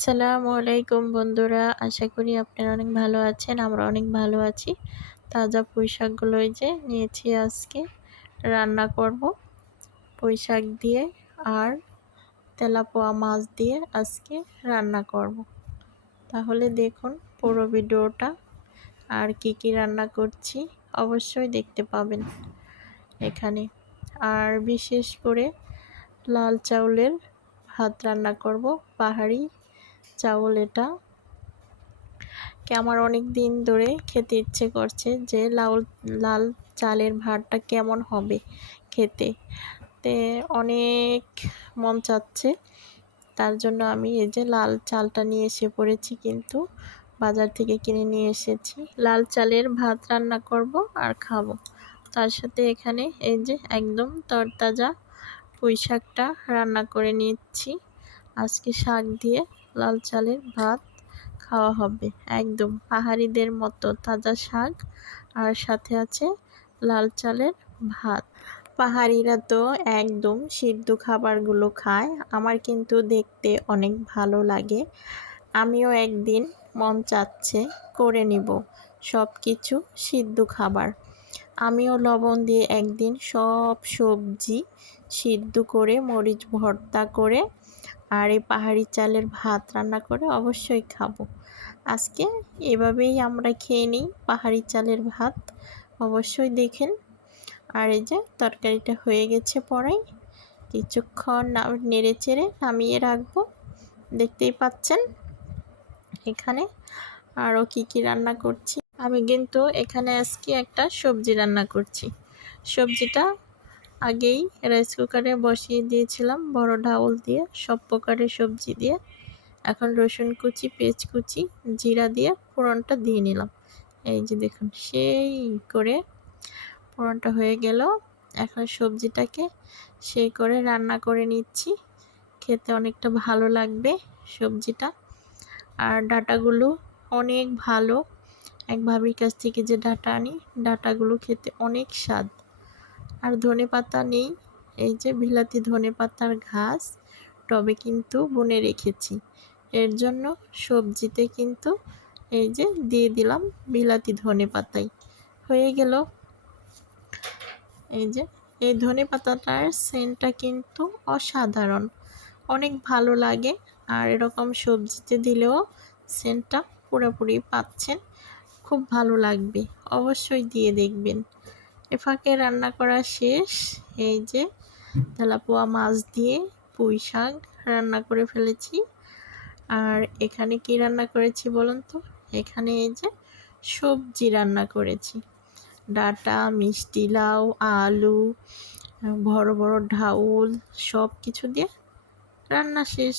আসসালামু আলাইকুম বন্ধুরা, আশা করি আপনারা অনেক ভালো আছেন। আমরা অনেক ভালো আছি। তাজা পুঁইশাকগুলো এই যে নিয়েছি, আজকে রান্না করব পুঁইশাক দিয়ে আর তেলাপোয়া মাছ দিয়ে আজকে রান্না করব। তাহলে দেখুন পুরো ভিডিওটা, আর কি রান্না করছি অবশ্যই দেখতে পাবেন এখানে। আর বিশেষ করে লাল চাউলের ভাত রান্না করব, পাহাড়ি চাউল এটা। আমার অনেক দিন ধরে খেতে ইচ্ছে করছে যে লাল চালের ভাতটা কেমন হবে খেতে, তে অনেক মন চাচ্ছে। তার জন্য আমি এই যে লাল চালটা নিয়ে এসে পড়েছি, কিন্তু বাজার থেকে কিনে নিয়ে এসেছি। লাল চালের ভাত রান্না করব আর খাবো। তার সাথে এখানে এই যে একদম তরতাজা পুঁই শাকটা রান্না করে নিচ্ছি। আজকে শাক দিয়ে লাল চালের ভাত খাওয়া হবে, একদম পাহাড়িদের মতো তাজা শাক, আর সাথে আছে লাল চালের ভাত। পাহাড়িরা তো একদম সিদ্ধ খাবারগুলো খায়, আমার কিন্তু দেখতে অনেক ভালো লাগে। আমিও একদিন মন চাচ্ছে করে নিব সব কিছু সিদ্ধ খাবার। আমিও লবণ দিয়ে একদিন সব সবজি সিদ্ধ করে মরিচ ভর্তা করে আর এই পাহাড়ি চালের ভাত রান্না করে অবশ্যই খাবো। আজকে এভাবেই আমরা খেয়ে নিই পাহাড়ি চালের ভাত, অবশ্যই দেখেন। আর এই যে তরকারিটা হয়ে গেছে, পরেই কিছুক্ষণ নেড়ে চেড়ে নামিয়ে রাখবো। দেখতেই পাচ্ছেন এখানে আরও কি রান্না করছি। আমি কিন্তু এখানে আজকে একটা সবজি রান্না করছি। সবজিটা আগেই রাইস কুকারে বসিয়ে দিয়েছিলাম বড় ঢাউল দিয়ে, সব প্রকারের সবজি দিয়ে। এখন রসুন কুচি, পেঁয়াজ কুচি, জিরা দিয়ে ফোড়নটা দিয়ে নিলাম। এই যে দেখুন সেই করে ফোড়নটা হয়ে গেল। এখন সবজিটাকে সেই করে রান্না করে নিচ্ছি, খেতে অনেকটা ভালো লাগবে সবজিটা। আর ডাঁটাগুলো অনেক ভালো, এক ভাবির কাছ থেকে যে ডাঁটা আনি, ডাঁটাগুলো খেতে অনেক স্বাদ। আর ধনেপাতা নেই, এই যে বিলাতি ধনেপাতার ঘাস টবে কিন্তু বুনে রেখেছি, এর জন্য সবজিতে কিন্তু এই যে দিয়ে দিলাম বিলাতি ধনেপাতাই হয়ে গেল। এই যে এই ধনেপাতাটার সেন্টটা কিন্তু অসাধারণ, অনেক ভালো লাগে। আর এরকম সবজিতে দিলেও সেন্টটা পুরোপুরি পাচ্ছেন, খুব ভালো লাগবে, অবশ্যই দিয়ে দেখবেন। এ ফাঁকে রান্না করা শেষ। এই যে তেলাপোয়া মাছ দিয়ে পুঁই শাক রান্না করে ফেলেছি। আর এখানে কি রান্না করেছি বলুন তো, এখানে এই যে সবজি রান্না করেছি, ডাঁটা, মিষ্টি লাউ, আলু, বড় বড় ঢাউল সব কিছু দিয়ে রান্না শেষ।